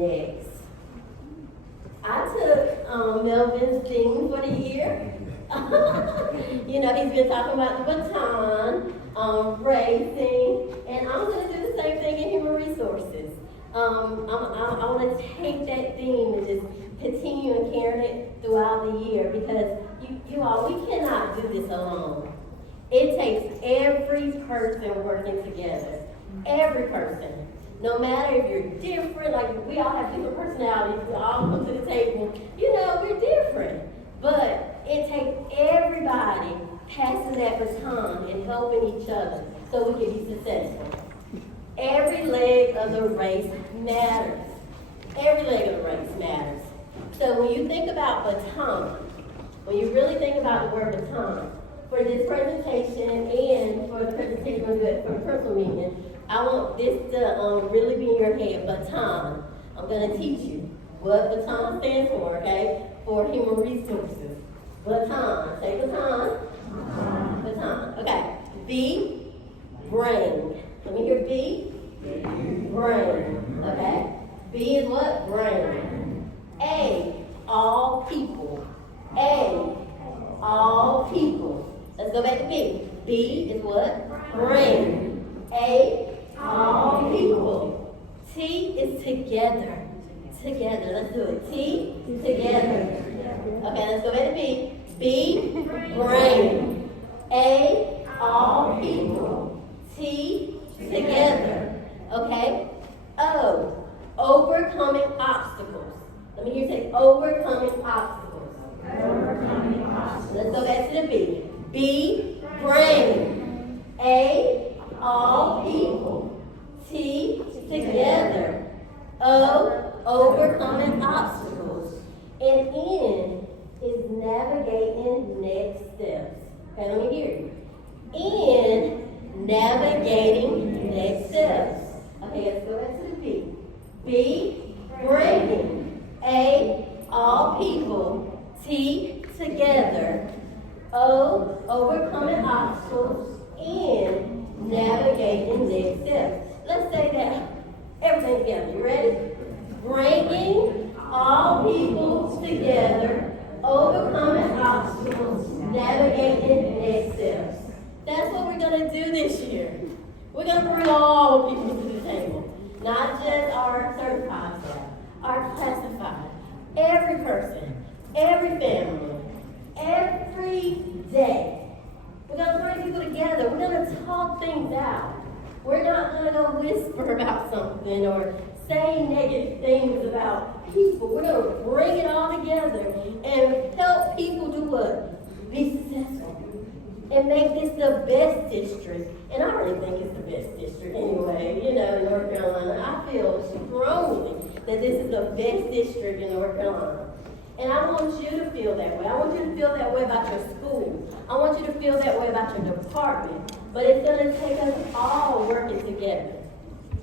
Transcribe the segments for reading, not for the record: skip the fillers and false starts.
next? I took Melvin's theme for the year. You know, he's been talking about the baton, racing, and I'm going to do the same thing in human resources. I want to take that theme and just continue and carry it throughout the year because you all, we cannot do this alone. It takes every person working together. Every person. No matter if you're different, like we all have different personalities, we all come to the table, you know, we're different. But it takes everybody passing that baton and helping each other so we can be successful. Every leg of the race matters. Every leg of the race matters. So when you think about baton, when you really think about the word baton, for this presentation and for the presentation for the personal meeting, I want this to really be in your head, baton. I'm going to teach you what baton stands for, okay? For human resources. Baton. Say baton. Baton. Okay. B, brain. Let me hear B. Brain. Okay? B is what? Brain. A, all people. A, all people. Let's go back to B. B is what? Brain. A, all people. T is together. Together. Let's do it. T, together. Okay, let's go back to B. B, brain. A, all people. T, together. Okay? O, overcoming obstacles. Let me hear you say overcoming obstacles. Overcoming obstacles. Let's go back to the B. B, brain. A, all people. T, together. O, overcoming obstacles. And N is navigating next steps. Okay, let me hear you. N, navigating next steps. Okay, let's go back to the B. B, brain. A, all people. T, together. O, overcoming obstacles. N, navigating next steps. Let's say that everything together. You ready? Bringing all people together, overcoming obstacles, navigating next steps. That's what we're going to do this year. We're going to bring all people to the table. Not just our certified staff, our classified. Every person, every family, every day. We're going to bring people together. We're going to talk things out. We're not going to go whisper about something or say negative things about people. We're going to bring it all together and help people do what? Be successful. And make this the best district. And I really think it's the best district anyway, you know, in North Carolina. I feel strongly that this is the best district in North Carolina. And I want you to feel that way. I want you to feel that way about your school. I want you to feel that way about your department. But it's going to take us all working together.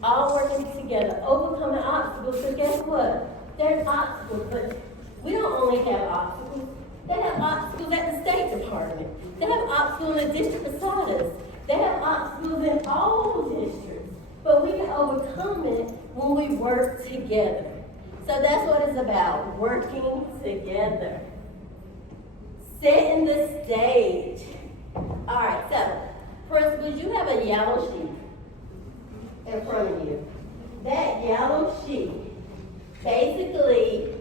All working together. Overcoming obstacles. So guess what? There's obstacles, but we don't only have obstacles. They have obstacles at the State Department. They have obstacles in the district beside us. They have obstacles in all districts. But we can overcome it when we work together. So that's what it's about, working together. Setting the stage. All right, so, principals, you have a yellow sheet in front of you. That yellow sheet basically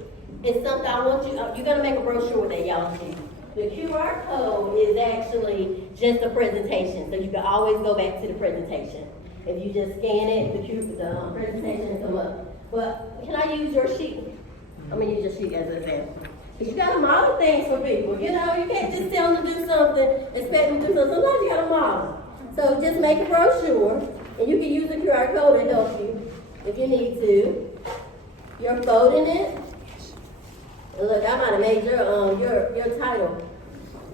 is something I want you, you're going to make a brochure with that yellow sheet. The QR code is actually just a presentation, so you can always go back to the presentation. If you just scan it, the presentation will come up. But can I use your sheet? I'm going to use your sheet as an example. Because you got to model things for people. You know, you can't just tell them to do something, expect them to do something. Sometimes you got to model. So just make a brochure, and you can use the QR code to help you if you need to. You're folding it. And look, I might have made your title,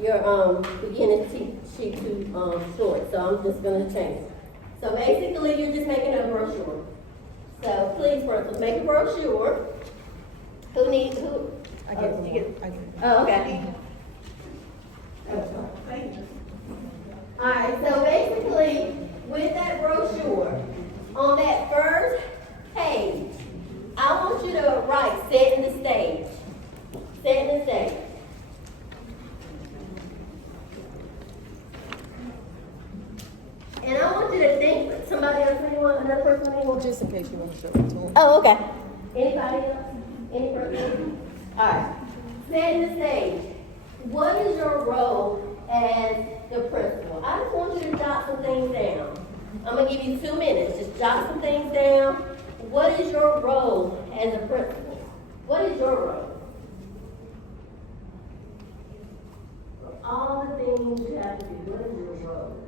your beginning sheet too short, so I'm just going to change it. So basically, you're just making a brochure. So please, first, make a brochure. Who needs who? I get one. Oh, okay. All right. So basically, with that brochure, on that first page, I want you to setting the stage. Setting the stage. And I want you to think, somebody else, anyone, another person, anyone? Just in case you want to show it to them. Oh, okay. Anybody else? Any person? All right. Setting the stage. What is your role as the principal? I just want you to jot some things down. I'm going to give you 2 minutes. Just jot some things down. What is your role as a principal? What is your role? All the things you have to do. What is your role?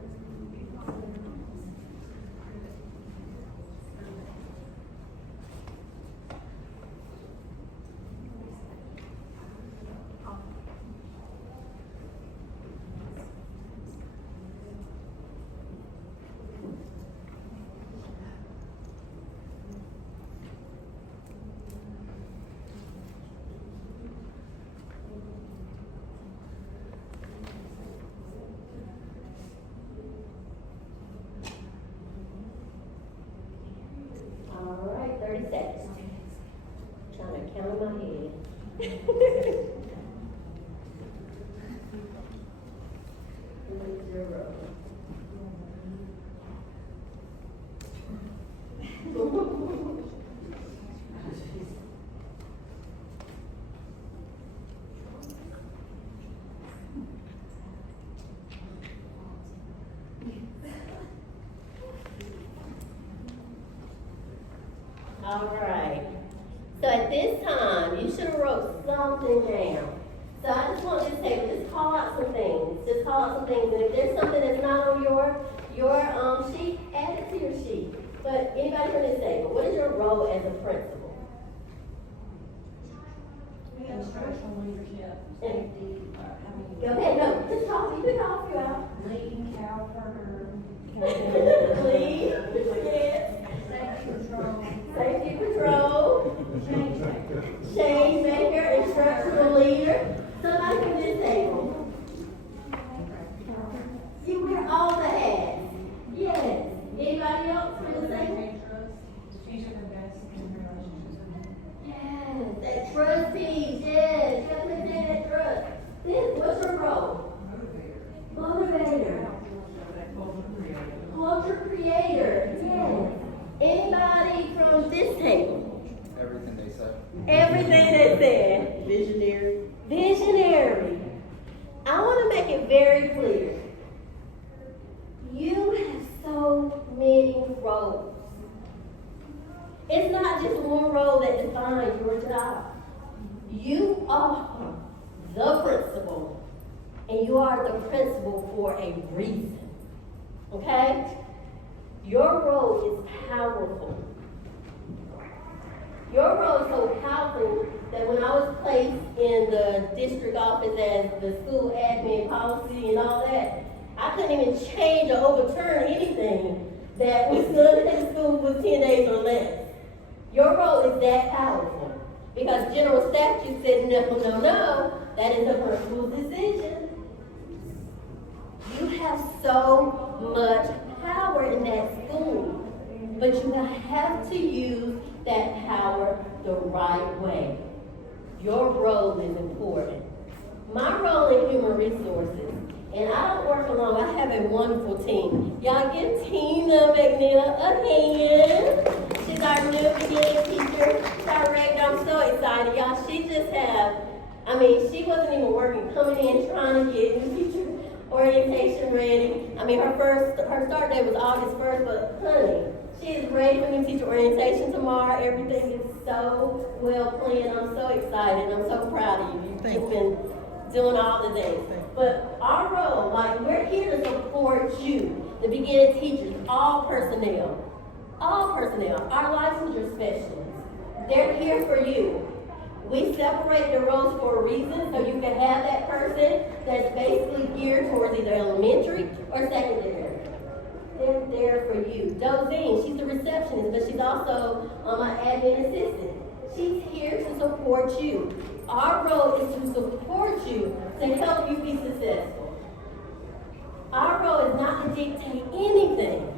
All right, 30 seconds. Trying to count in my head. What is your role? All right. So at this time, you should have wrote something down. So I just want you to say, just call out some things. Just call out some things. And if there's something that's not on your sheet, add it to your sheet. But anybody from this table, what is your role as a principal? Instructional leadership, safety, Go ahead, no, just talk, you can talk you out. leading Caliper, Lead, yes. safety control, Safety patrol, change maker. change maker, instructional leader. Somebody from this table. You wear all the hats. Yes. Anybody else from the table? She's the best in relationships. Yes. That trustee, yes. You have to say that trust. Then what's your role? Motivator. Culture creator. Yes. Anybody from this table? Everything they say. Everything they said. Visionary. Visionary. I want to make it very clear. You have so many roles. It's not just one role that defines your job. You are the principal, and you are the principal for a reason. Okay? Your role is powerful. Your role is so powerful that when I was placed in the district office as the school admin policy and all that, I couldn't even change or overturn anything that was done at the school for 10 days or less. Your role is that powerful because general statute said no, that is the principal's decision. You have so much power in that school, but you have to use that power the right way. Your role is important. My role in human resources, and I don't work alone, I have a wonderful team. Y'all give Tina McNeil a hand. She's our new beginning teacher, director. I'm so excited, y'all. She wasn't even working, coming in, trying to get new teacher orientation ready. Her start date was August 1st, but honey, she is ready for new teacher orientation tomorrow. Everything is so well planned. I'm so excited. I'm so proud of you. You've just been doing all the things. But our role, we're here to support you, the beginning teachers, all personnel, our licensure specialists. They're here for you. We separated the roles for a reason, so you can have that person that's basically geared towards either elementary or secondary. They're there for you. Dozine, she's the receptionist, but she's also my admin assistant. She's here to support you. Our role is to support you, to help you be successful. Our role is not to dictate anything.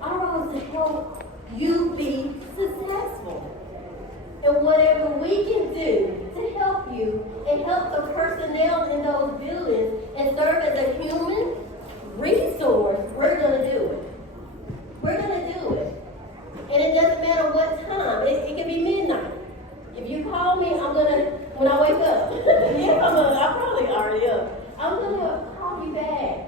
Our role is to help you be successful. And whatever we can do to help you and help the personnel in those buildings and serve as a human resource, we're going to do it. We're going to do it. And it doesn't matter what time. It can be midnight. If you call me, I'm going to, when I wake up, I'm probably already up. I'm going to call you back.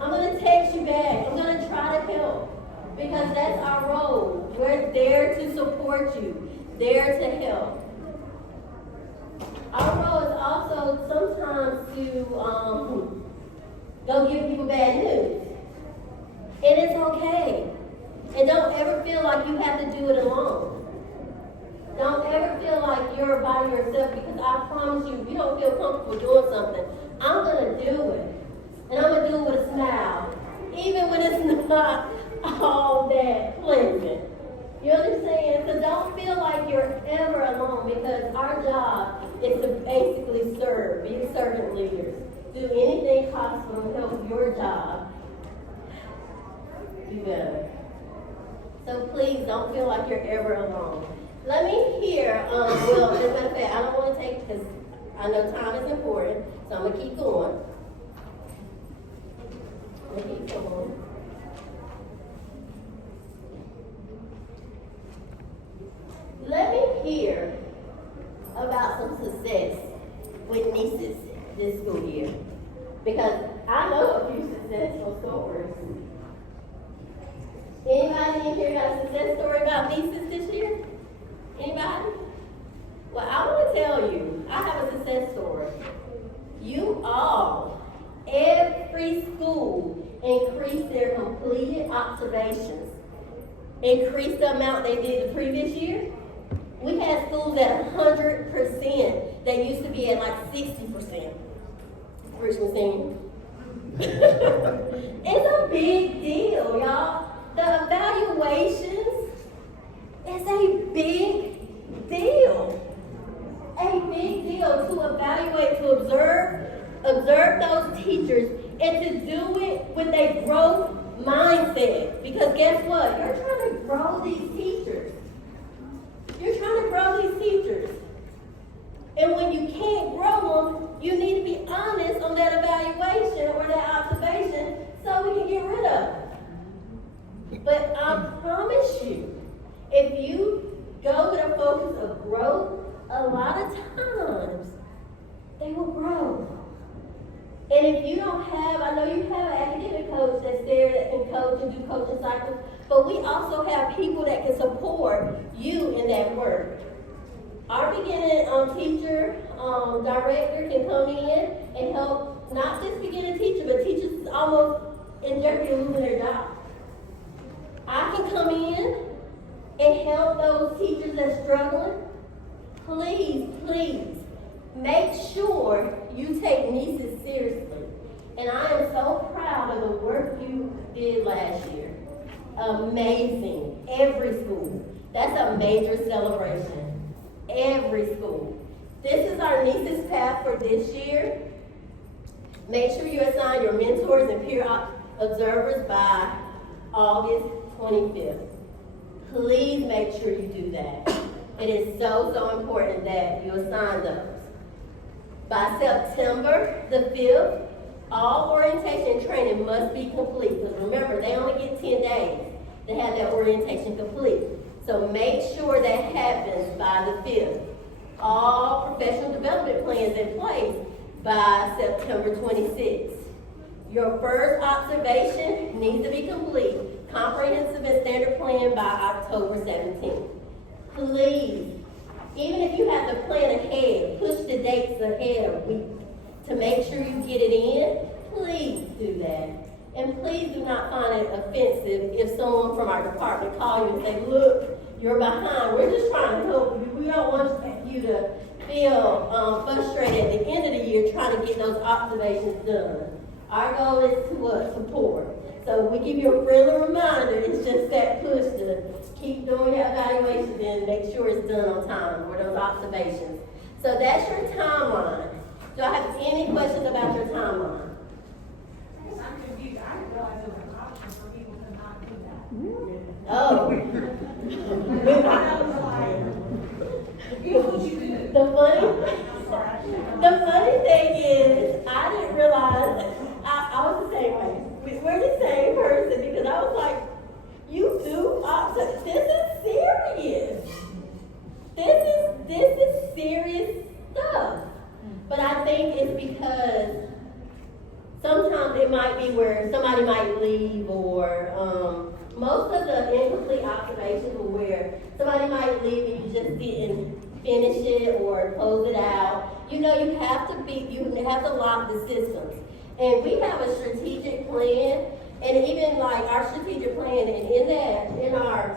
I'm going to text you back. I'm going to try to help. Because that's our role. We're there to support you, there to help. Our role is also sometimes to go give people bad news. And it's okay. And don't ever feel like you have to do it alone. Don't ever feel like you're by yourself, because I promise you, if you don't feel comfortable doing something, I'm going to do it. And I'm going to do it with a smile, even when it's not all that pleasant. You understand? So don't feel like you're ever alone, because our job is to basically serve, be servant leaders. Do anything possible to help your job do better. So please don't feel like you're ever alone. Let me hear, well, as a matter of fact, I don't want to take, because I know time is important, so I'm going to keep going. Let me hear about some success with nieces this school year, because I know a few successful stories. Anybody in here got a success story about nieces this year? Anybody? Well, I want to tell you, I have a success story. You all, every school, increased their completed observations, increased the amount they did the previous year. We had schools at 100%. They used to be at like 60%. Richmond Senior. It's a big deal, y'all. The evaluations is a big deal. A big deal to evaluate, to observe those teachers, and to do it with a growth mindset. Because guess what? You're trying to grow these teachers. You're trying to grow these teachers. And when you can't grow them, you need to be honest on that evaluation or that observation so we can get rid of it. But I promise you, if you go with a focus of growth, a lot of times they will grow. And if you don't have, I know you have an academic coach that's there that can coach and do coaching cycles, but we also have people that can support you in that work. Our beginning teacher, director can come in and help not just beginning teacher, but teachers almost in jeopardy of losing their job. I can come in and help those teachers that's struggling. Please, please, make sure you take nieces seriously. And I am so proud of the work you did last year. Amazing. Every school. That's a major celebration. Every school. This is our nieces path for this year. Make sure you assign your mentors and peer observers by August 25th. Please make sure you do that. It is so, so important that you assign those. By September the 5th, all orientation and training must be complete. Because remember, they only get 10 days to have that orientation complete. So make sure that happens by the 5th. All professional development plans in place by September 26th. Your first observation needs to be complete. Comprehensive and standard plan by October 17th. Please, even if you have to plan ahead, push the dates ahead a week to make sure you get it in. Please do that. And please do not find it offensive if someone from our department calls you and say, look, you're behind. We're just trying to help you. We don't want you to feel frustrated at the end of the year trying to get those observations done. Our goal is to support. So we give you a friendly reminder. It's just that push to keep doing your evaluations and make sure it's done on time for those observations. So that's your timeline. Do I have any questions about your timeline? I'm confused. I didn't realize there was an option for people to not do that. Oh. I was like, Here's what you do. The funny, Sorry, I shouldn't. the funny thing is, I didn't realize, I was the same way. We're the same person because I was like, you do, this is serious. This is serious stuff. But I think it's because sometimes it might be where somebody might leave or, most of the incomplete observations were where somebody might leave and you just didn't finish it or close it out. You know, you have to lock the systems. And we have a strategic plan, and even like our strategic plan, and in our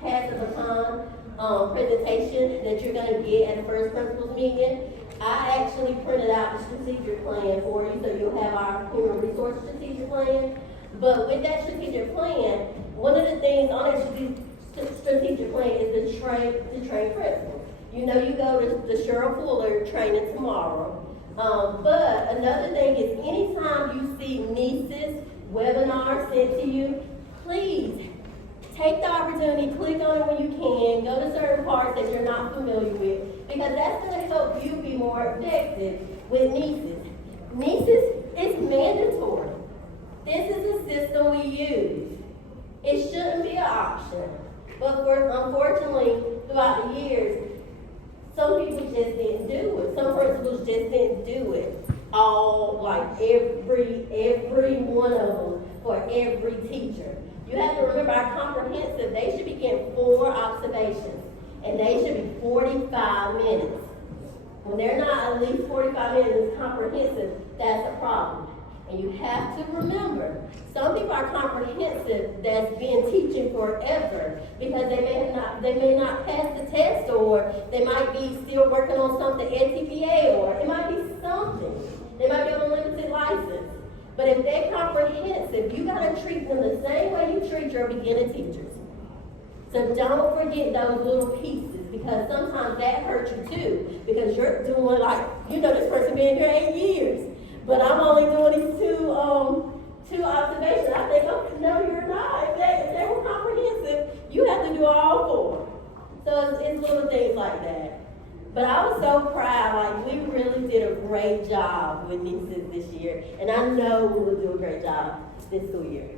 pass the baton presentation that you're gonna get at the first principals meeting, I actually printed out the strategic plan for you, so you'll have our human resource strategic plan. But with that strategic plan, one of the things on that strategic plan is to train principals. You know, you go to the Cheryl Fuller training tomorrow. But another thing is anytime you see Niece's webinar sent to you, please take the opportunity, click on it when you can, go to certain parts that you're not familiar with, because that's going to help you be more effective with Niece's. Niece's is mandatory. This is the system we use. It shouldn't be an option. But unfortunately, throughout the years, some people just didn't do it. Some principals just didn't do it. All, like every one of them for every teacher. You have to remember our comprehensive, they should be getting 4 observations. And they should be 45 minutes. When they're not at least 45 minutes comprehensive, that's a problem. And you have to remember, some people are comprehensive that's been teaching forever because they may not pass the test, or they might be still working on something NTPA, or it might be something. They might be on a limited license. But if they're comprehensive, you gotta treat them the same way you treat your beginner teachers. So don't forget those little pieces, because sometimes that hurts you too, because you're doing like, you know, this person been here 8 years. But I'm only doing these two observations. I think, oh, no, you're not. If they were comprehensive, you have to do all 4. So it's little things like that. But I was so proud. Like, we really did a great job with Niece's this year. And I know we will do a great job this school year.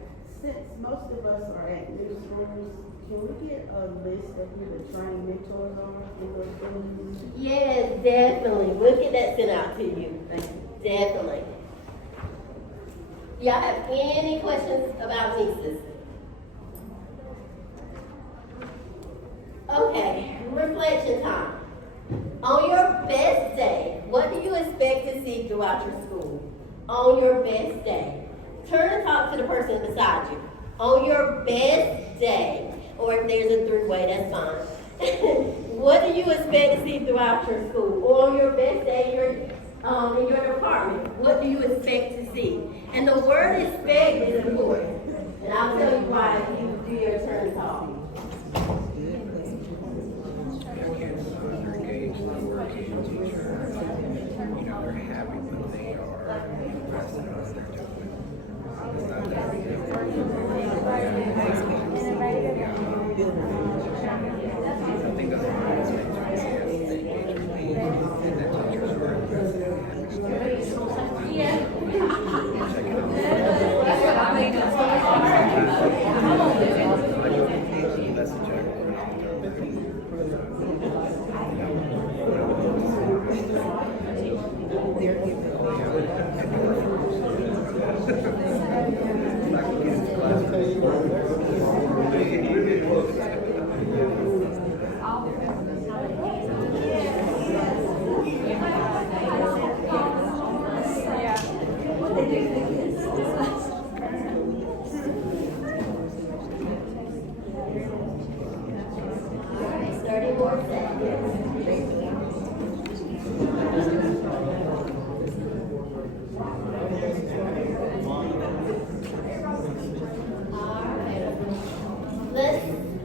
Since most of us are at newsrooms, can we get a list of who the trained mentors are in those buildings? Yes, definitely. We'll get that sent out to you. Thank you. Definitely. Y'all have any questions about Niece's? Okay, reflection time. On your best day, what do you expect to see throughout your school? On your best day. Turn and talk to the person beside you. On your best day, or if there's a 3-way, that's fine. What do you expect to see throughout your school? Or on your best day, in your department, what do you expect to see? And the word expect is important. And I'll tell you why if you do your turn to talk. They're engaged, they're working, teacher, you know, they're happy when they are invested in what they're doing. It's not that big of a I think that's what I was saying. They engage with me, and the teachers are invested in the check it out. That's what I mean. That's the check.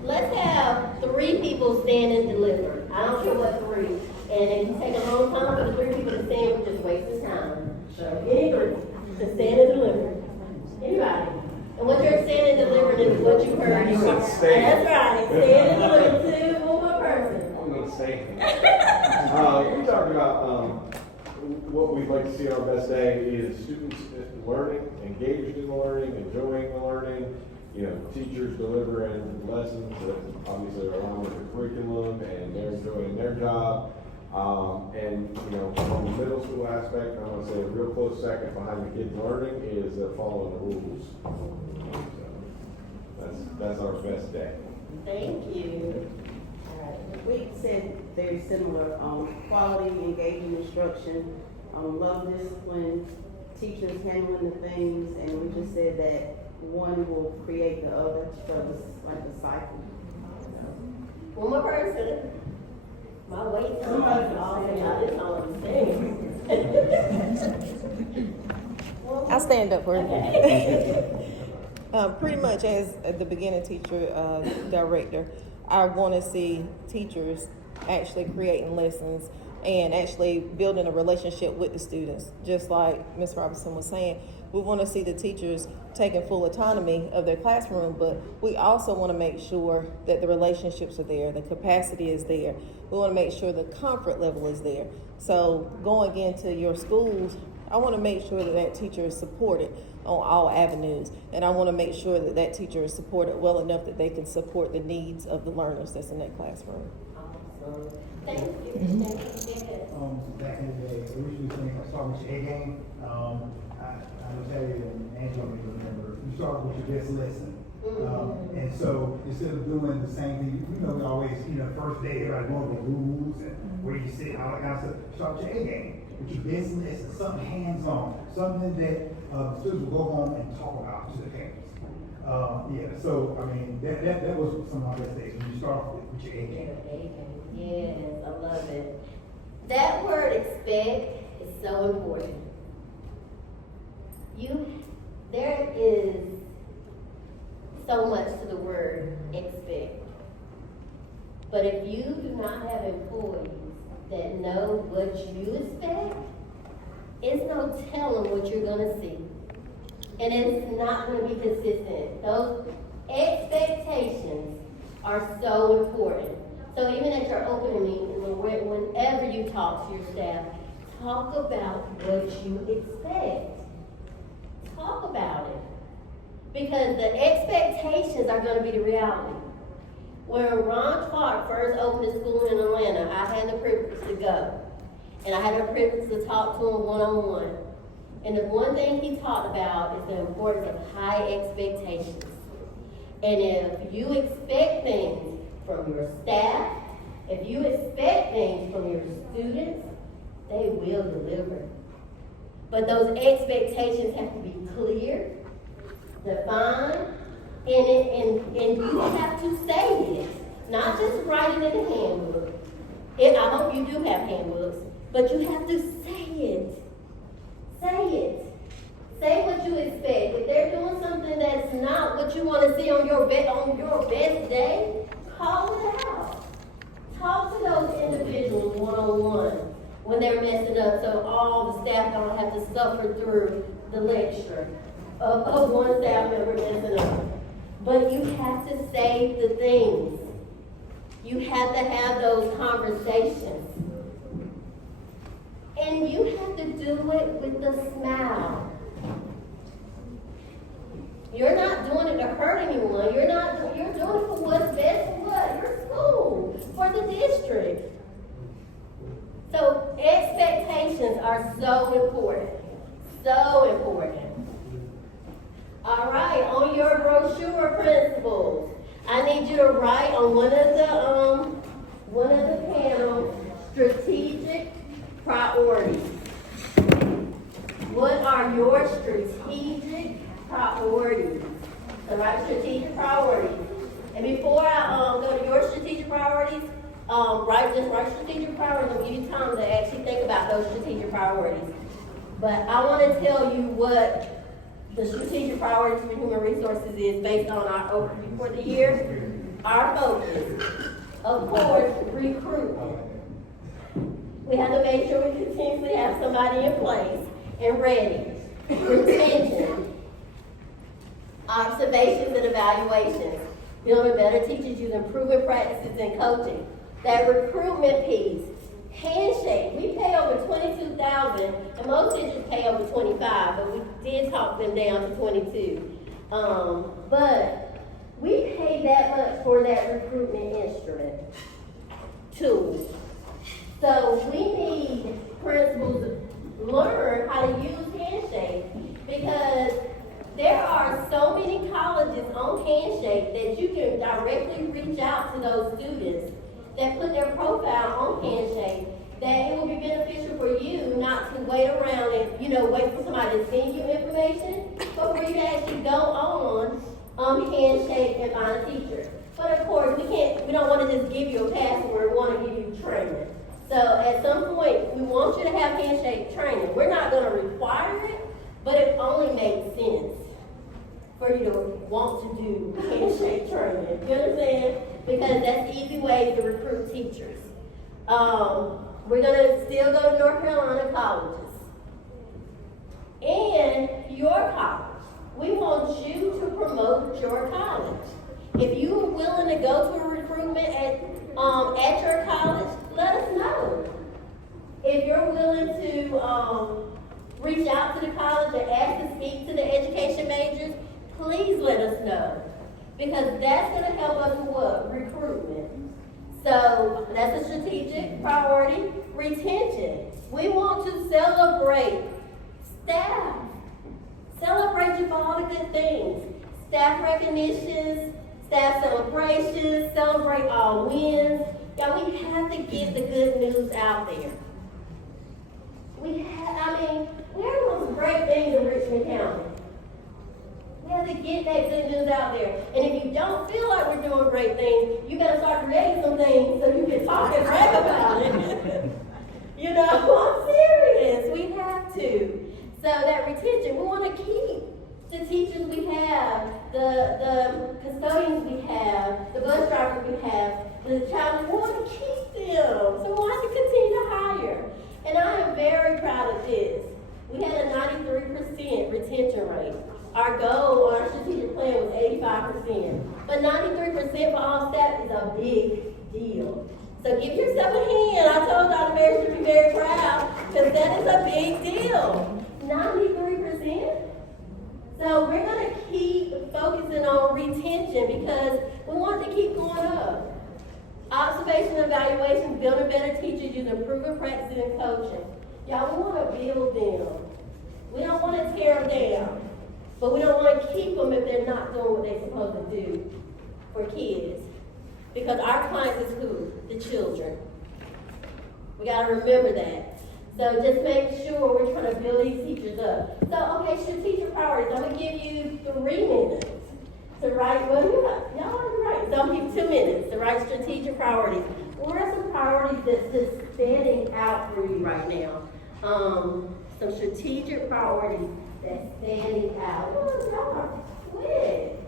Let's have 3 people stand and deliver. I don't care what 3. And if you take a long time for the 3 people to stand, we're just wasting time. So any 3 to stand and deliver. Anybody. And what you're standing and delivering is what you heard. That's right. Stand and deliver to one more person. saying. We talked about, what we'd like to see on our best day is students learning, engaged in the learning, enjoying the learning, teachers delivering lessons that obviously are along with the curriculum and they're enjoying their job. And from the middle school aspect, I want to say a real close second behind the kids learning is following the rules. So that's our best day. Thank you. We said very similar, quality, engaging instruction, love discipline, teachers handling the things, and we just said that one will create the other, so it's like a cycle. One more person. My weight time is off and I didn't know what I'll stand up for it. Okay. Pretty much as the beginning teacher, director, I want to see teachers actually creating lessons and actually building a relationship with the students. Just like Ms. Robinson was saying, we want to see the teachers taking full autonomy of their classroom, but we also want to make sure that the relationships are there, the capacity is there. We want to make sure the comfort level is there. So going into your schools, I want to make sure that that teacher is supported on all avenues, and I want to make sure that that teacher is supported well enough that they can support the needs of the learners that's in that classroom. Awesome. Thank you. Thank you. Yes. Back in the day, originally when I started with your A game, I will tell you, and Angela may remember, you start with your best lesson. And so instead of doing the same thing, we always, first day, everybody going over the rules and where you sit, all that kind of stuff. Start with your A game. With your best lesson, something hands-on, something that students will go home and talk about to the parents. So I mean, that was some of my best days when you start with your A game. Yes, I love it. That word expect is so important. There is so much to the word expect. But if you do not have employees that know what you expect, it's no telling what you're going to see. And it's not going to be consistent. Those expectations are so important. So even at your opening meeting, whenever you talk to your staff, talk about what you expect. Talk about it. Because the expectations are going to be the reality. When Ron Clark first opened his school in Atlanta, I had the privilege to go. And I had the privilege to talk to him one-on-one. And the one thing he talked about is the importance of high expectations. And if you expect things from your staff, if you expect things from your students, they will deliver. But those expectations have to be clear, defined, and you have to say it, not just write it in the handbook. I hope you do have handbooks, but you have to say it. Say it. Say what you expect. If they're doing something that's not what you want to see on your best day, call it out. Talk to those individuals one-on-one when they're messing up, so all the staff don't have to suffer through the lecture of one staff member messing up. But you have to say the things. You have to have those conversations. And you have to do it with a smile. You're not doing it to hurt anyone. You're doing it for what's best for what? Your school, for the district. So expectations are so important. So important. All right, on your brochure principles, I need you to write on one of the panels, strategic priorities. What are your strategic priorities? So write strategic priorities. And before I go to your strategic priorities, write strategic priorities. I'll give you time to actually think about those strategic priorities. But I want to tell you what the strategic priorities for human resources is based on our overview for the year. Our focus, of course, recruit. We have to make sure we continuously have somebody in place and ready. Retention, observations and evaluations, building better teachers using proven practices and coaching. that recruitment piece, handshake, we pay over 22,000, and most teachers pay over 25, but we did talk them down to 22. But we pay that much for that recruitment instrument tool. So we need principals to learn how to use handshake, because there are so many colleges on handshake that you can directly reach out to those students that put their profile on handshake, that it will be beneficial for you not to wait around and, wait for somebody to send you information, but for you to actually go on handshake and find a teacher. But of course, we don't want to just give you a password, we want to give you training. So at some point, we want you to have handshake training. We're not going to require it, but it only makes sense for you to want to do handshake training. You understand? Because that's the easy way to recruit teachers. We're going to still go to North Carolina colleges. And your college. We want you to promote your college. If you are willing to go to a recruitment at your college, let us know. If you're willing to reach out to the college and ask to speak to the education majors, please let us know. Because that's going to help us with what? Recruitment. So that's a strategic priority. Retention. We want to celebrate staff. Celebrate you for all the good things. Staff recognitions, staff celebrations, celebrate all wins. Y'all, we have to get the good news out there. We're doing some great things in Richmond County. We have to get that good news out there. And if you don't feel like we're doing great things, you better start creating some things so you can talk and brag about it. I'm serious. We have to. So that retention, we want to keep the teachers we have, the custodians we have, the bus drivers we have, the child, we want to keep them. So we want to continue to hire. And I am very proud of this. We had a 93% retention rate. Our goal on our strategic plan was 85%. But 93% for all staff is a big deal. So give yourself a hand. I told Dr. Mary should be very proud, because that is a big deal. 93%. So we're going to keep focusing on retention, because we want to keep going up. Observation and evaluation, building better teachers using proven practices and coaching. Y'all, we want to build them. We don't want to tear them down. But we don't want to keep them if they're not doing what they're supposed to do for kids. Because our clients is who? The children. We got to remember that. So just make sure we're trying to build these teachers up. So, okay, strategic priorities. I'm going to give you 3 minutes to write. Y'all want to write. Some people 2 minutes to write strategic priorities. What are some priorities that's just standing out for you right now? Some strategic priorities that's standing out. Oh, y'all are quick.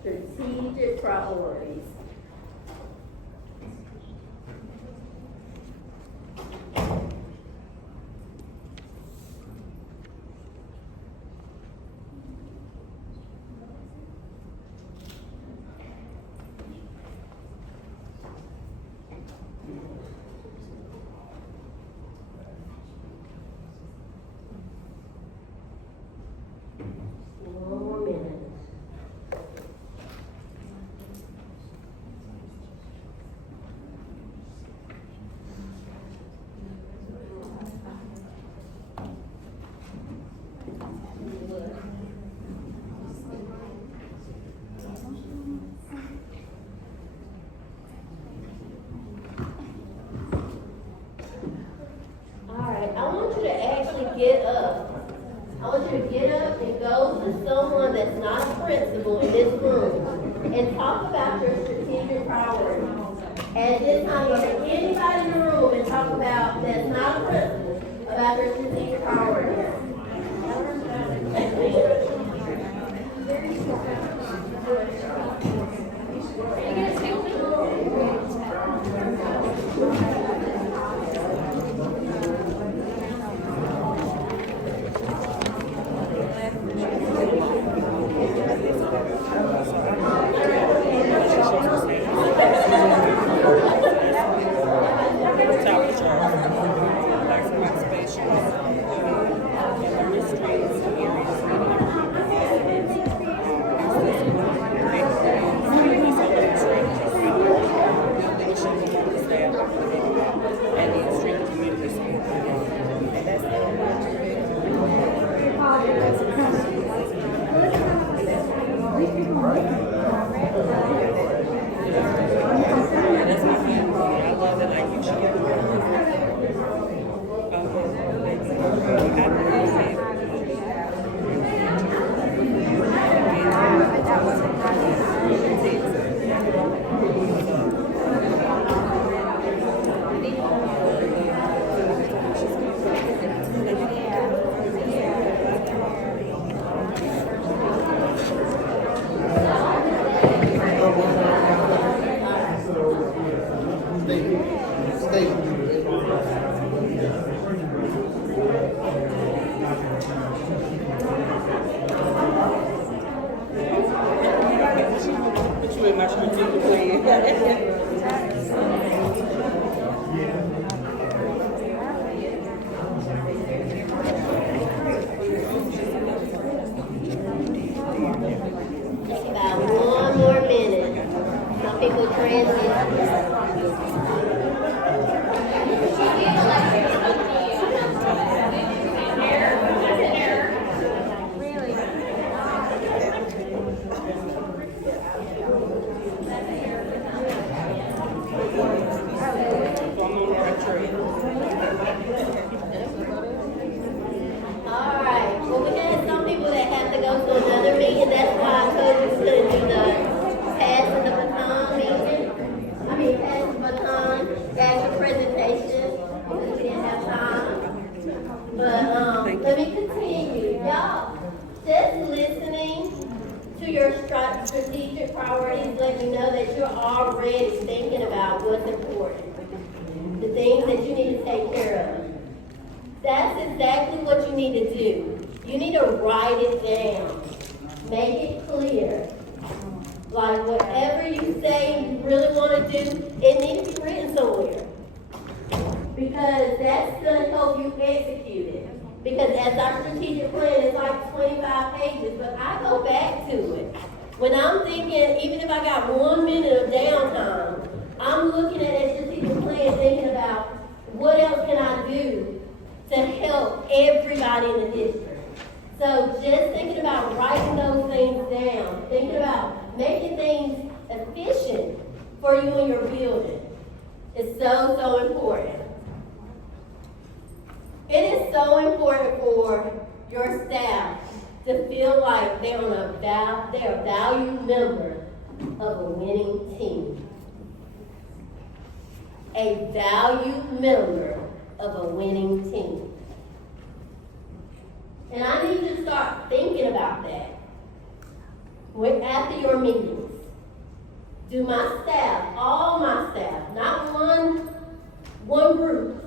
Strategic priorities. One more minute. Get up. I want you to get up and go to someone that's not a principal in this room and talk about your strategic priorities. At this time, you take anybody in the room and talk about that's not a principal about your strategic priorities. Take about one more minute. Some people transition. All right, well, we had some people that have to go to another meeting, that's why I told you to do the passing the baton meeting. I mean, pass the baton, actual presentation, because we didn't have time. But, let me continue, y'all, just listening to your strategic priorities, let me know that you're already thinking about what's important, the things that you need to take care of. That's exactly what you need to do. You need to write it down. Make it clear. Like whatever you say you really want to do, it needs to be written somewhere. Because that's going to help you execute it. Because as our strategic plan is like 25 pages, but I go back to it. When I'm thinking, even if I got 1 minute of downtime, I'm looking at that strategic plan thinking about what else can I do to help everybody in the district. So just thinking about writing those things down, thinking about making things efficient for you and your building is so, so important. It is so important for your staff to feel like they're a valued member of a winning team. A valued member of a winning team. And I need you to start thinking about that. After your meetings, do my staff, all my staff, not one group,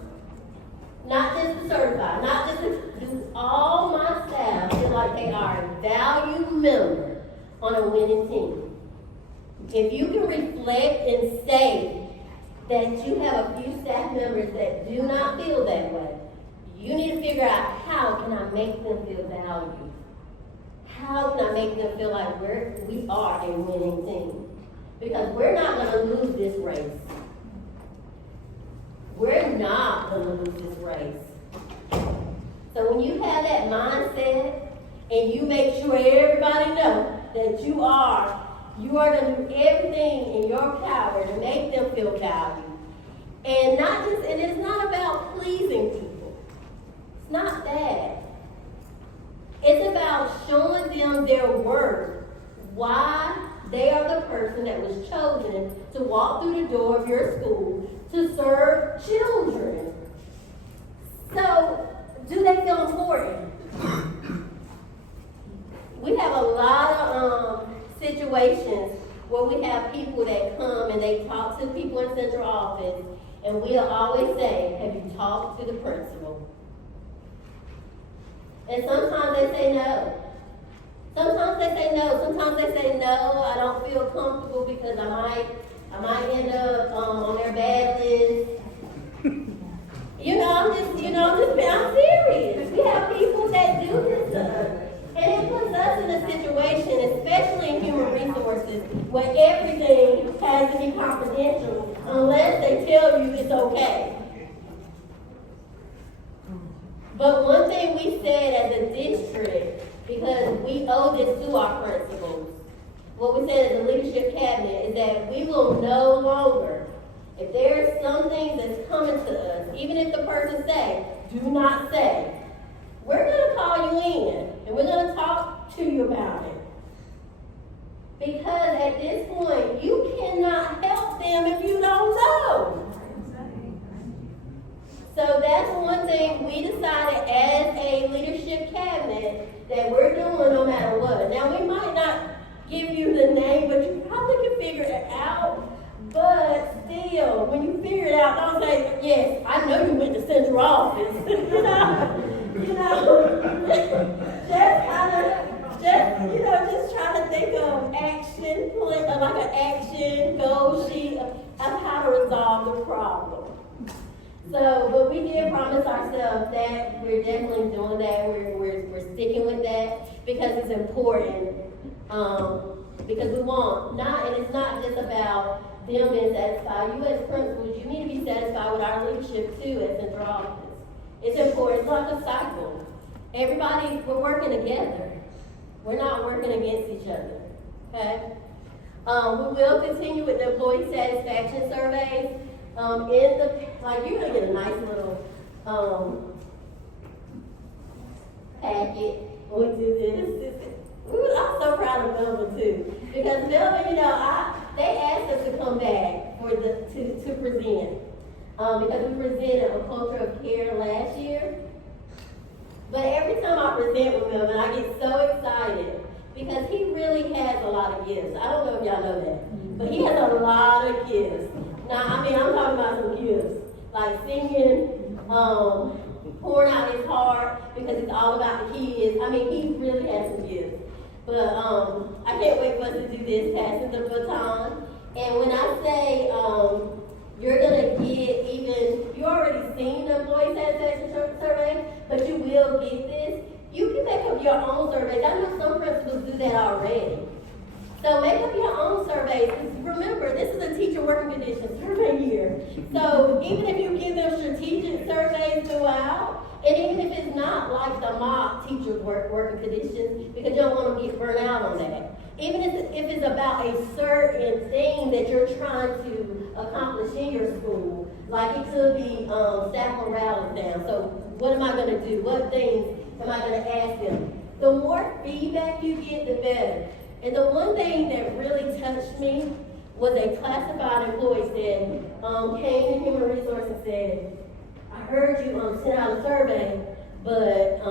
not just the certified, not just do all my staff feel like they are a valued member on a winning team? If you can reflect and say that you have a few staff members that do not feel that way, you need to figure out how can I make them feel valued? How can I make them feel like we are a winning team? Because we're not going to lose this race. We're not going to lose this race. So when you have that mindset and you make sure everybody knows that you are going to do everything in your power to make them feel valued. And it's not about pleasing people. It's not that. It's about showing them their worth. Why they are the person that was chosen to walk through the door of your school to serve children. So, do they feel important? We have a lot of situations where we have people that come and they talk to people in central office, and we'll always say, have you talked to the principal? And sometimes they say no. Sometimes they say no. Sometimes they say no, I don't feel comfortable because I might end up on their bad list. I'm serious. We have people that do this to us. And it puts us in a situation, especially in human resources, where everything has to be confidential unless they tell you it's okay. But one thing we said as a district, because we owe this to our principals, what we said as a leadership cabinet is that we will no longer, if there's some things that's coming to us, even if the person say, do not say, we're going to call you in and we're going to talk to you about it. Because at this point, you cannot help them if you don't know. So that's one thing we decided as a leadership cabinet that we're doing no matter what. Now, we might not give you the name, but you probably can figure it out. But still, when you figure it out, don't say, yes, I know you went to central office. just trying to think of action, like an action goal sheet of how to resolve the problem. So, but we did promise ourselves that we're definitely doing that. We're sticking with that because it's important. Because we want and it's not just about them being satisfied. You as principals, you need to be satisfied with our leadership too at central office. It's important. It's like a cycle. Everybody, we're working together. We're not working against each other. Okay? We will continue with the employee satisfaction surveys. You're gonna get a nice little packet when we do this. I'm so proud of Melvin too, because Melvin, they asked us to come back to present, because we presented a culture of care last year. But every time I present with Melvin, I get so excited because he really has a lot of gifts. I don't know if y'all know that, but he has a lot of gifts. Now, I'm talking about some gifts, like singing, pouring out his heart because it's all about the kids. He really has some gifts. But I can't wait for us to do this, passing the baton. And when I say you're gonna get you already seen the employee satisfaction survey, but you will get this. You can make up your own surveys. I know some principals do that already. So make up your own surveys. Remember, this is a teacher working conditions survey year. So even if you give them strategic surveys throughout, and even if it's not like the mock teacher working conditions, because you don't want to get burnt out on that. Even if it's about a certain thing that you're trying to accomplish in your school, like it could be staff morale is down. So what am I going to do? What things am I going to ask them? The more feedback you get, the better. And the one thing that really touched me was a classified employee came to Human Resources and said, I heard you send out a survey, but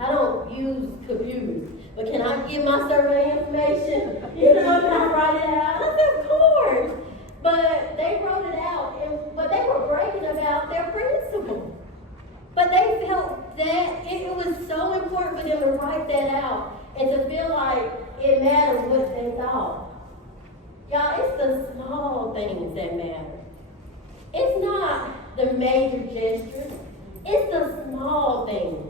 I don't use computers. But can I give my survey information? Can I write it out? I said, of course. But they wrote it out, but they were bragging about their principal. But they felt that it was so important for them to write that out and to feel like it mattered what they thought. Y'all, it's the small things that matter. It's not the major gestures. It's the small things.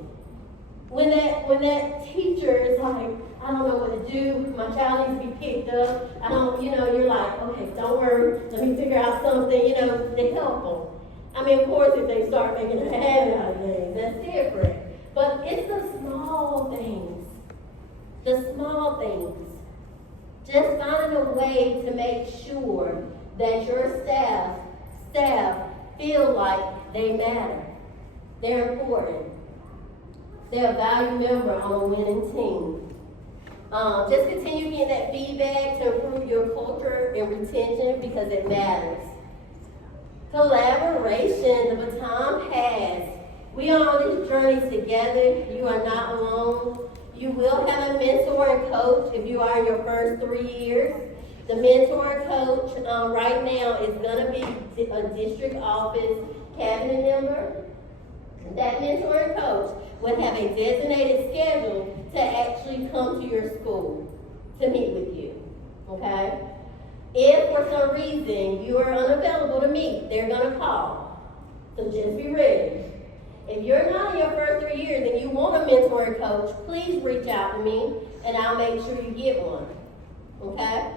When that teacher is like, I don't know what to do, my child needs to be picked up, you're like, okay, don't worry, let me figure out something, to help them. Of course, if they start making a habit out of things, that's different. But it's the small things. The small things. Just finding a way to make sure that your staff feel like they matter. They're important. They're a valued member on a winning team. Just continue getting that feedback to improve your culture and retention because it matters. Collaboration, the baton passed. We are on this journey together. You are not alone. You will have a mentor and coach if you are in your first 3 years. The mentor and coach right now is going to be a district office cabinet member. That mentor and coach would have a designated schedule to actually come to your school to meet with you. Okay? If for some reason you are unavailable to meet, they're going to call. So just be ready. If you're not in your first 3 years and you want a mentor and coach, please reach out to me and I'll make sure you get one. Okay?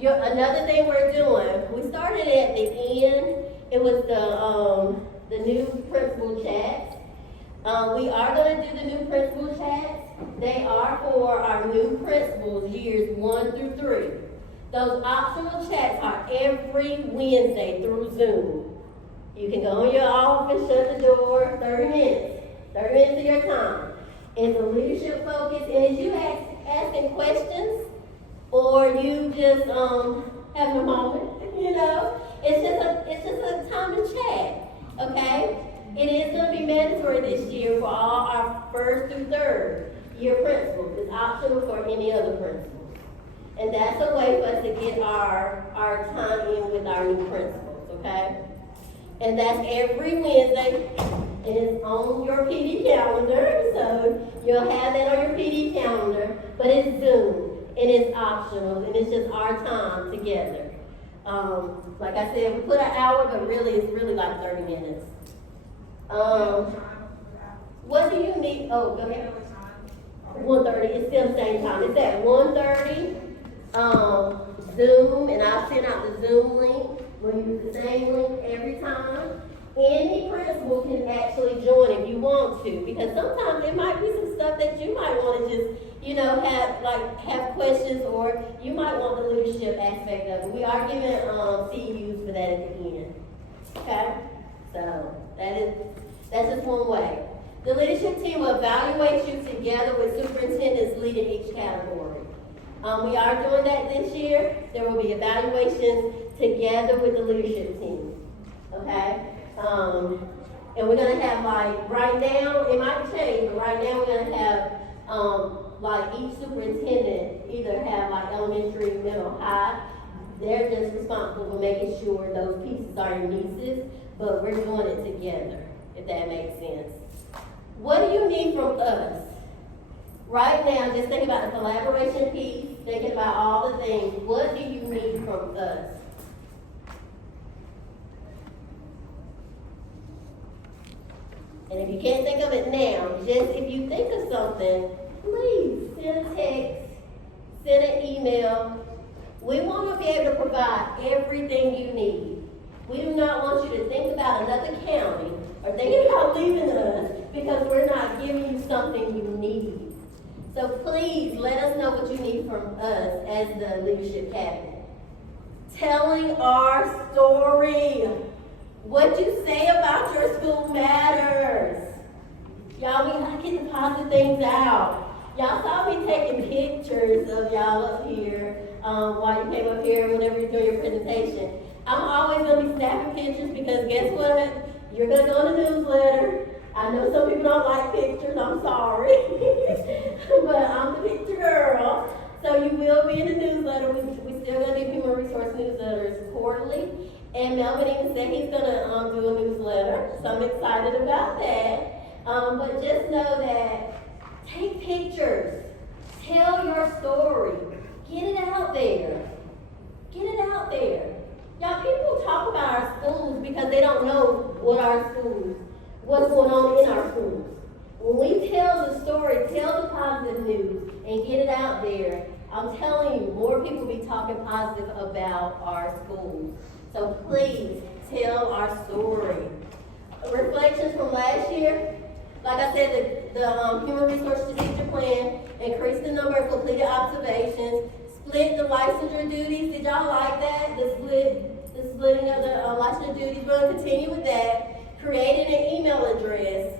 Another thing we're doing, we started at the end. It was the new principal chats. We are going to do the new principal chats. They are for our new principals, years 1 through 3. Those optional chats are every Wednesday through Zoom. You can go in your office, shut the door, 30 minutes. 30 minutes of your time. It's a leadership focus, and it's you asking questions, or you just having a moment, It's just a time to chat, okay? It is going to be mandatory this year for all our first through third year principals. It's optional for any other principals. And that's a way for us to get our time in with our new principals, okay? And that's every Wednesday and it's on your PD calendar, so you'll have that on your PD calendar, but it's Zoom, and it's optional, and it's just our time together. Like I said, we put an hour, but really, it's really like 30 minutes. What do you need? Oh, go ahead. 1:30, it's still the same time. It's at 1:30, Zoom, and I'll send out the Zoom link. We'll use the same link every time. Any principal can actually join if you want to, because sometimes there might be some stuff that you might want to just, have questions, or you might want the leadership aspect of it. We are giving CEUs for that at the end. Okay? So that's just one way. The leadership team will evaluate you together with superintendents leading each category. We are doing that this year. There will be evaluations together with the leadership team. Okay? And we're gonna have right now, it might change, but right now we're gonna have each superintendent either have elementary, middle, high. They're just responsible for making sure those pieces are in pieces, but we're doing it together, if that makes sense. What do you need from us? Right now, just think about the collaboration piece, thinking about all the things. What do you need from us? And if you can't think of it now, just if you think of something, please send a text, send an email. We want to be able to provide everything you need. We do not want you to think about another county or thinking about leaving us because we're not giving you something you need. So please let us know what you need from us as the leadership cabinet. Telling our story. What you say about your school matters. Y'all, we gotta get the positive things out. Y'all saw me taking pictures of y'all up here while you came up here whenever you're doing your presentation. I'm always gonna be snapping pictures because guess what? You're gonna go in the newsletter. I know some people don't like pictures, I'm sorry. But I'm the picture girl. So you will be in the newsletter. We still gonna do human resource newsletters quarterly. And Melvin even said he's gonna do a newsletter, so I'm excited about that. But just know that take pictures, tell your story, get it out there. Get it out there. Y'all, people talk about our schools because they don't know what's going on in our schools. When we tell the story, tell the positive news, and get it out there, I'm telling you, more people will be talking positive about our schools. So please tell our story. Reflections from last year. Like I said, the Human Resource Strategic Plan increased the number of completed observations, split the licensure duties. Did y'all like that? The splitting of the licensure duties. We're going to continue with that. Created an email address.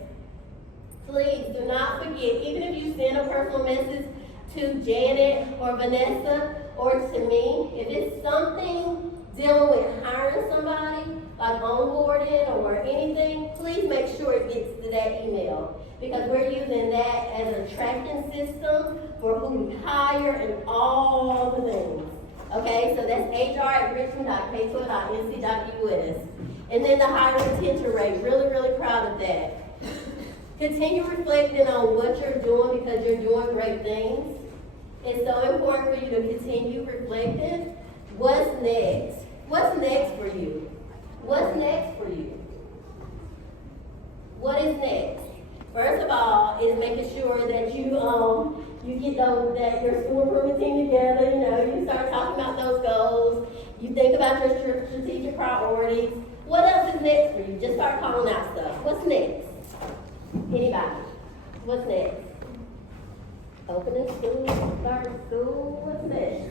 Please do not forget, even if you send a personal message to Janet or Vanessa or to me, if it's something dealing with hiring somebody, like onboarding or anything, please make sure it gets to that email, because we're using that as a tracking system for who we hire and all the things. Okay, so that's hr@richmond.k12.nc.us. And then the higher retention rate, really, really proud of that. Continue reflecting on what you're doing because you're doing great things. It's so important for you to continue reflecting. What's next? What's next for you? What's next for you? What is next? First of all, is making sure that you get that your school improvement team together. You start talking about those goals. You think about your strategic priorities. What else is next for you? Just start calling out stuff. What's next? Anybody? What's next? Opening school, start school. What's next?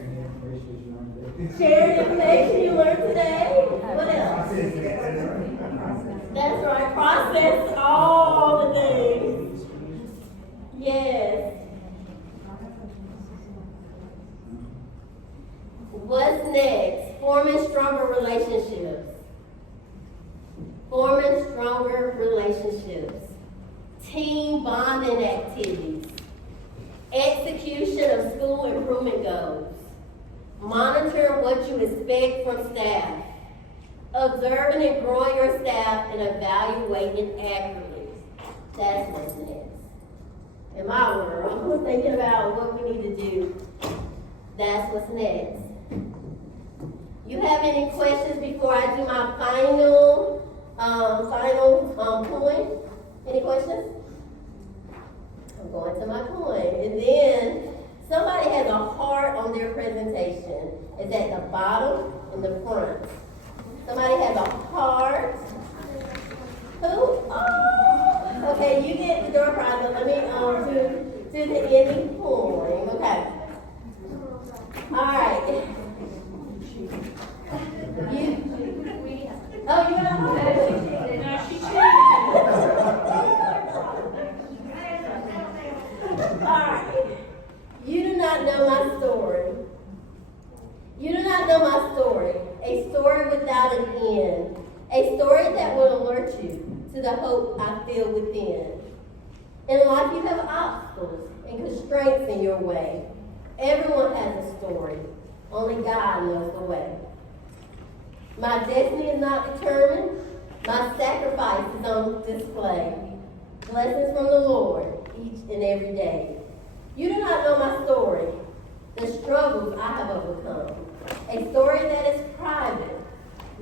Share information you learned today. What else? That's right. Process all the things. Yes. What's next? Forming stronger relationships. Forming stronger relationships. Team bonding activities. Execution of school improvement goals. Monitor what you expect from staff. Observing and growing your staff and evaluating accurately. That's what's next. In my world, I'm thinking about what we need to do. That's what's next. You have any questions before I do my final point? Any questions? I'm going to my point. And then somebody has a heart on their presentation. It's at the bottom and the front. Somebody has a heart. Who? Oh, okay, you get the door prize, but let me to the ending point. Okay. All right. You got a heart. No, she Alright. You do not know my story. You do not know my story. A story without an end. A story that will alert you to the hope I feel within. In life, you have obstacles and constraints in your way. Everyone has a story. Only God knows the way. My destiny is not determined. My sacrifice is on display. Blessings from the Lord each and every day. You do not know my story, the struggles I have overcome. A story that is private,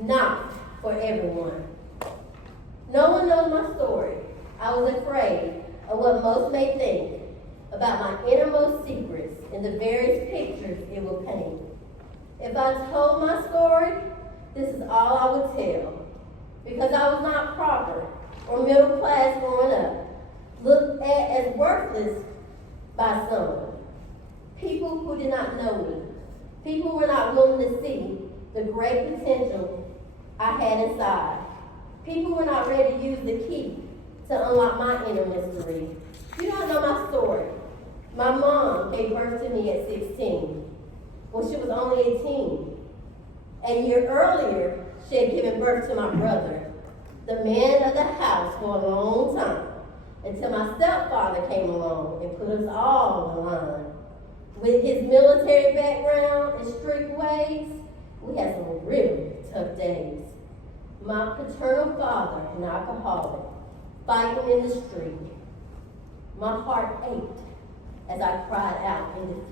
not for everyone. No one knows my story. I was afraid of what most may think about my innermost secrets and the various pictures it will paint. If I told my story, this is all I would tell. Because I was not proper or middle class growing up, looked at as worthless by some. People who did not know me. People who were not willing to see the great potential I had inside. People were not ready to use the key to unlock my inner mystery. You don't know my story. My mom gave birth to me at 16 when she was only 18. A year earlier, she had given birth to my brother, the man of the house for a long time, until my stepfather came along and put us all in line. With his military background and strict ways, we had some really tough days. My paternal father, an alcoholic, fighting in the street. My heart ached as I cried out in defeat.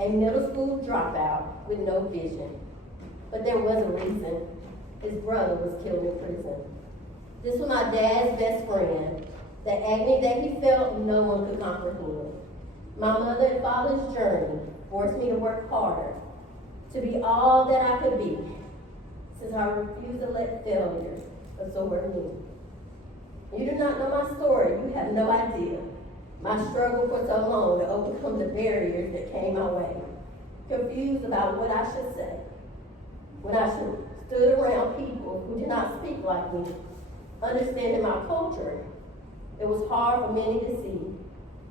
A middle school dropout with no vision. But there was a reason. His brother was killed in prison. This was my dad's best friend. The agony that he felt, no one could comprehend. My mother and father's journey forced me to work harder, to be all that I could be, since I refused to let failure absorb me. You do not know my story. You have no idea. My struggle for so long to overcome the barriers that came my way. Confused about what I should say. When I stood around people who did not speak like me, understanding my culture, it was hard for many to see.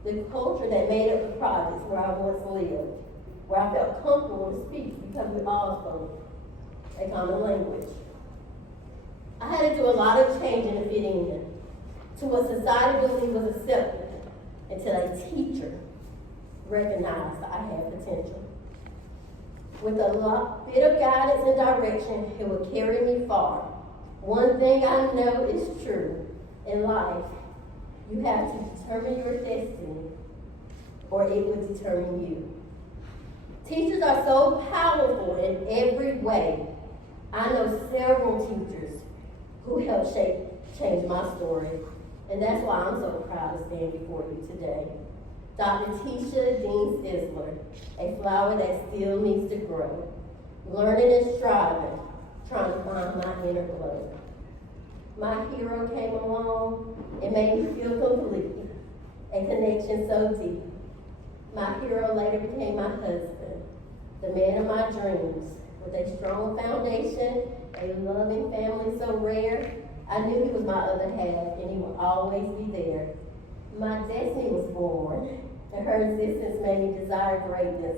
The culture that made up the projects where I once lived, where I felt comfortable to speak because we all spoke a common language. I had to do a lot of changing to fit in, to what society believed was accepted, until a teacher recognized I had potential. With a bit of guidance and direction, it will carry me far. One thing I know is true in life, you have to determine your destiny, or it will determine you. Teachers are so powerful in every way. I know several teachers who helped change my story, and that's why I'm so proud to stand before you today. Dr. Tisha Dean Sisler, a flower that still needs to grow, learning and striving, trying to find my inner glow. My hero came along and made me feel complete, a connection so deep. My hero later became my husband, the man of my dreams, with a strong foundation, a loving family so rare. I knew he was my other half, and he would always be there. My destiny was born, and her existence made me desire greatness,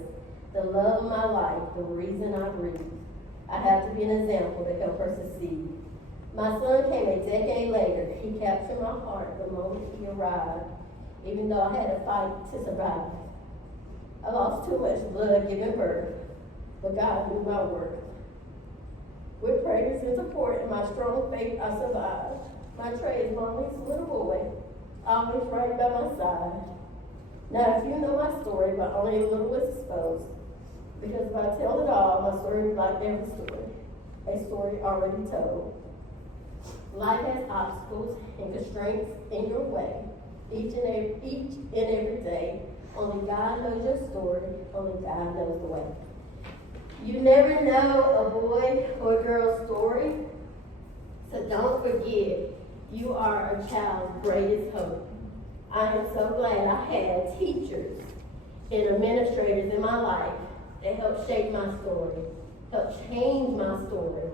the love of my life, the reason I breathe. I have to be an example to help her succeed. My son came a decade later. He captured my heart the moment he arrived, even though I had to fight to survive. I lost too much blood giving birth, but God knew my worth. With prayers and support and my strong faith, I survived. My trade is mommy slid away. always right by my side. Now, if you know my story, but only a little is exposed, because if I tell it all, my story is like every story, a story already told. Life has obstacles and constraints in your way, each and every day. Only God knows your story, only God knows the way. You never know a boy or a girl's story, so don't forget, you are a child's greatest hope. I am so glad I had teachers and administrators in my life that helped shape my story, helped change my story.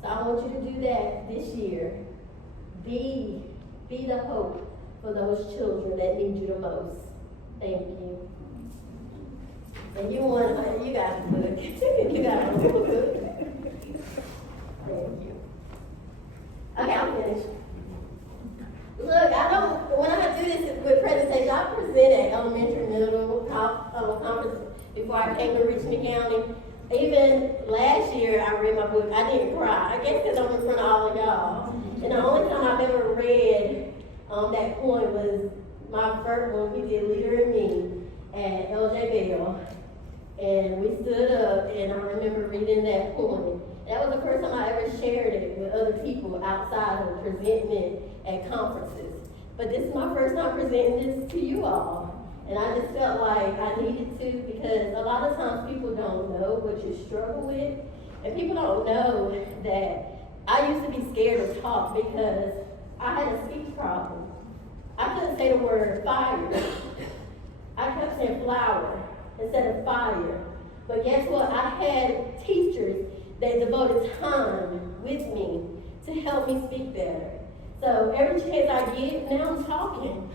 So I want you to do that this year. Be the hope for those children that need you the most. Thank you. And you got to look. You got to look. Thank you. Okay, I'm finished. Look, when I do this with presentation, I present at elementary, middle, conference before I came to Richmond County. Even last year, I read my book. I didn't cry. I guess because I'm in front of all of y'all. And the only time I've ever read that poem was my first one. We did Leader in Me at LJ Bell. And we stood up, and I remember reading that poem. That was the first time I ever shared it with other people outside of presenting it at conferences. But this is my first time presenting this to you all. And I just felt like I needed to, because a lot of times people don't know what you struggle with. And people don't know that I used to be scared to talk because I had a speech problem. I couldn't say the word fire. I kept saying flower instead of fire. But guess what? I had teachers that devoted time with me to help me speak better. So every chance I get, now I'm talking.